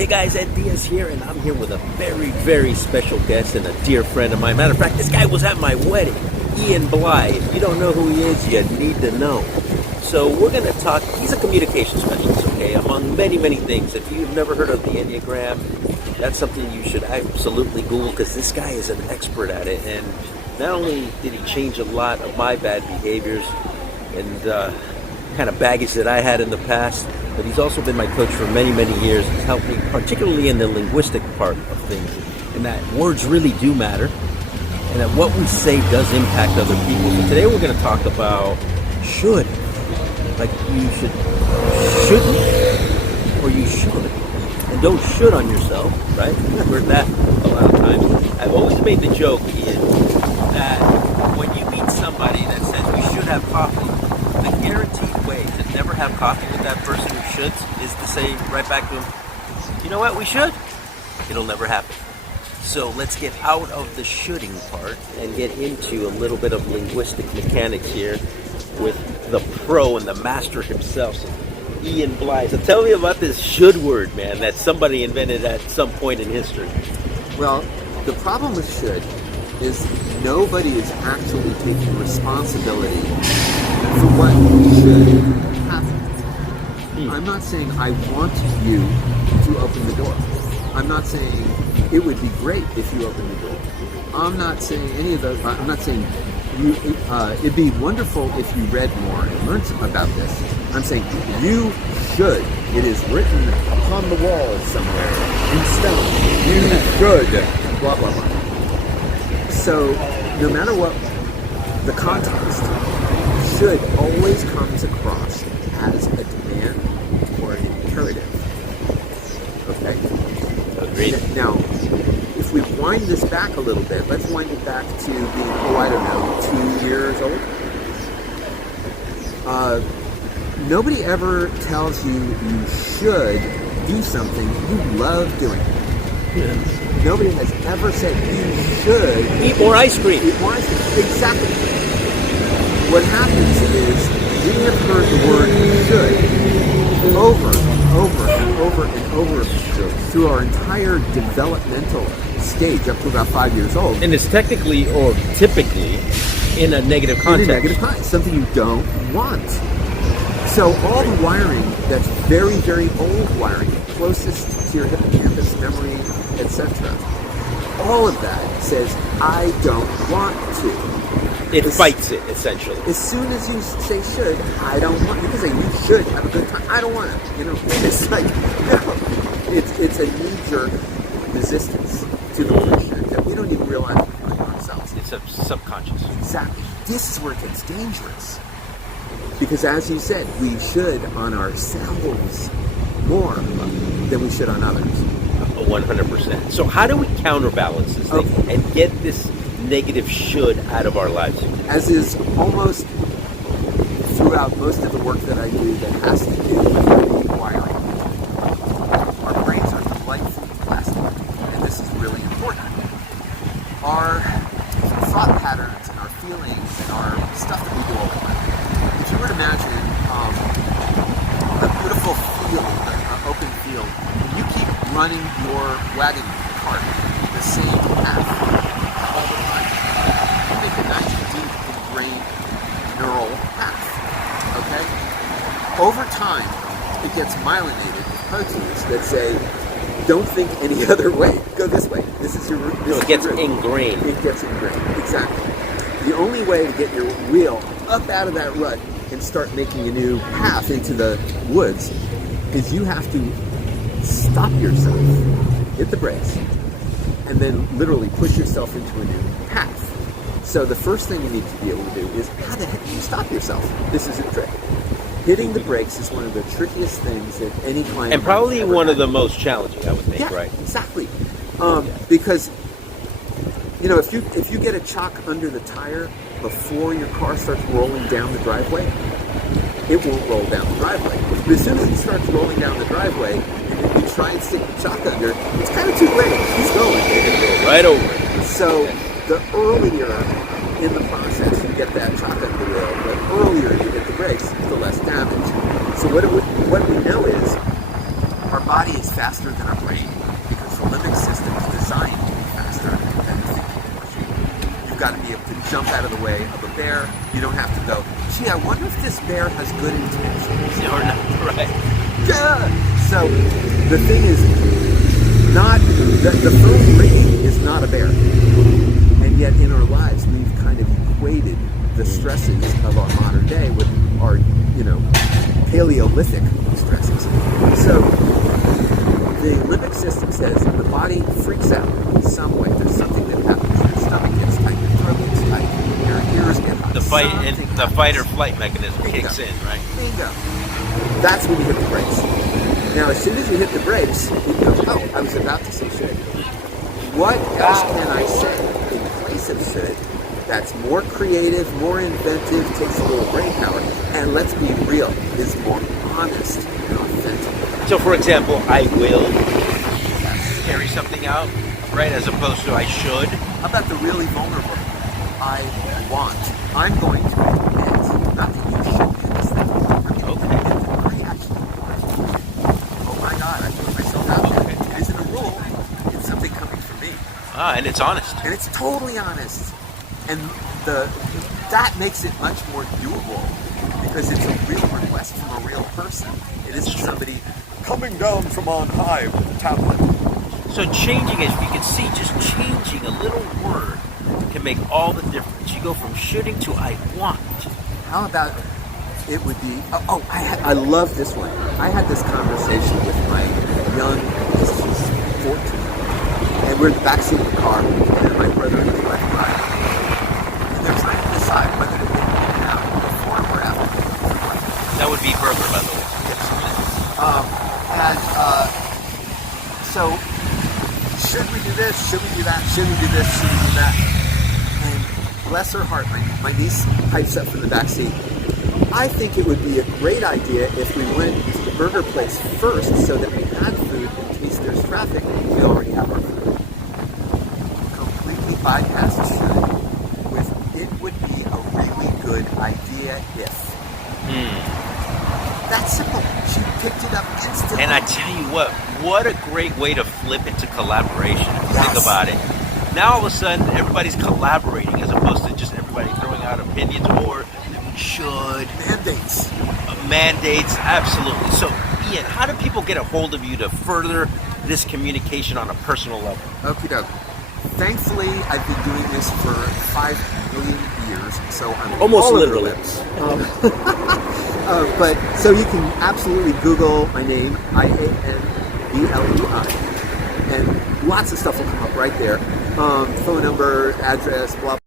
Hey guys, Ed Diaz here, and I'm here with a very, very special guest and a dear friend of mine. Matter of fact, this guy was at my wedding, Blei. If you don't know who he is, you need to know. So we're going to talk, he's a communication specialist, okay, among many, many things. If you've never heard of the Enneagram, that's something you should absolutely Google, because this guy is an expert at it. And not only did he change a lot of my bad behaviors and kind of baggage that I had in the past, but he's also been my coach for many, many years. He's helped me, particularly in the linguistic part of things, and that words really do matter, and that what we say does impact other people. So today we're going to talk about should. Like you shouldn't, or you should. And don't should on yourself, right? We've heard that a lot of times. I've always made the joke, Ian, that when you meet somebody that says we should have coffee, the guaranteed way to never have coffee with that person who should is to say right back to him, you know what, we should. It'll never happen. So let's get out of the shoulding part and get into a little bit of linguistic mechanics here with the pro and the master himself, Ian Blei. So tell me about this should word, man, that somebody invented at some point in history. Well, the problem with should is nobody is actually taking responsibility for what should happen. I'm not saying I want you to open the door. I'm not saying it would be great if you opened the door. I'm not saying any of those. I'm not saying you. It'd be wonderful if you read more and learned about this. I'm saying you should. It is written upon the wall somewhere in stone. You should. Blah blah blah. So, no matter what the context, should always comes across as a demand or an imperative. Okay? Agreed. Now, if we wind this back a little bit, let's wind it back to being, 2 years old. Nobody ever tells you you should do something you love doing. Yes. Nobody has ever said you should Eat more ice cream. Eat more ice cream. Exactly. What happens is we have heard the word should over and over and over and over through our entire developmental stage up to about 5 years old. And it's technically or typically in a negative context. In a negative context, something you don't want. So all the wiring that's very, very old wiring, closest to your hippocampus memory, etc., all of that says, I don't want to. It fights it, essentially. As soon as you say should, I don't want. You can say you should have a good time. I don't want to. You know, it's like, no. It's a knee-jerk resistance to the bullshit that we don't even realize we're doing ourselves. It's a subconscious. Exactly. This is where it gets dangerous. Because as you said, we should on ourselves more than we should on others. 100%. So how do we counterbalance this thing and get this negative should out of our lives? As is almost throughout most of the work that I do that has to do with rewiring. Our brains are delightfully plastic, and this is really important. Our thought patterns and our feelings and our stuff that we do all the time. If you were to imagine a beautiful field, an open field, and you keep running your wagon cart the same path all the time, you make a nice deep ingrained neural path. Okay? Over time, it gets myelinated with proteins that say, don't think any other way. Go this way. This is your. It gets ingrained. It gets ingrained. Exactly. The only way to get your wheel up out of that rut and start making a new path into the woods is you have to stop yourself, hit the brakes, and then literally push yourself into a new path. So the first thing you need to be able to do is, how the heck do you stop yourself? This is a trick. Hitting the brakes is one of the trickiest things that any client and probably ever one had. of the most challenging, I would think, Yeah, right? Exactly. Because, you know, if you get a chock under the tire before your car starts rolling down the driveway, it won't roll down the driveway. But as soon as it starts rolling down the driveway, and you try and stick the chock under, it's kind of too late. It's going. It can go right over it. So the earlier in the process you get that chock under the wheel, the earlier you hit the brakes, the less damage. So what we know is Our body is faster than our brain because the limbic system is designed to be faster than the thinking portion. You've got to be able to jump out of the way of a bear. You don't have to go, gee, I wonder if this bear has good intentions. Or not, right. Yeah. So the thing is, the phone ringing is not a bear. And yet in our lives, we've kind of equated the stresses of our modern day with our, Paleolithic stresses. So the limbic system says the body freaks out in some way. There's something that happens. Your stomach gets tight, your throat gets tight, your ears get hot. The fight or flight mechanism kicks in, right? Bingo. That's when you hit the brakes. Now, as soon as you hit the brakes, you go, oh, I was about to say should. What else can I say in place of should that's more creative, more inventive, takes a little brain power, and let's be real, is more honest and authentic? So, for example, I will carry something out, right, as opposed to I should. How about the really vulnerable? I want. I'm going to admit, not that you should do this thing, I actually want. Oh my God, I put myself out there. Okay. It isn't a rule, it's something coming from me. And it's honest. And it's totally honest. And that makes it much more doable because it's a real request from a real person. It isn't somebody coming down from on high with a tablet. So changing, as you can see, just changing a little word can make all the difference. You go from shoulding to I want. How about it would be, I love this one. I had this conversation with my young, she's 14, and we're in the backseat of the car, and my brother and his wife drive. And they're trying to decide whether to get in now before or after. That would be burger, by the way. So, should we do this? Should we do that? Should we do this? Should we do that? And bless her heart, my niece pipes up from the back seat. I think it would be a great idea if we went to the burger place first so that we had food in case there's traffic. We already have our food. Completely bypassed should. It would be a really good idea if. That's simple. She picked it up instantly. And I tell you what a great way to flip it to collaboration if you think about it. Now all of a sudden everybody's collaborating as opposed to just everybody throwing out opinions or should. Mandates, absolutely. So Ian, how do people get a hold of you to further this communication on a personal level? Okie doke. Thankfully, I've been doing this for 5 million years, so I'm almost all literally. But so you can absolutely Google my name, IANBLEI, and lots of stuff will come up right there. Phone number, address, blah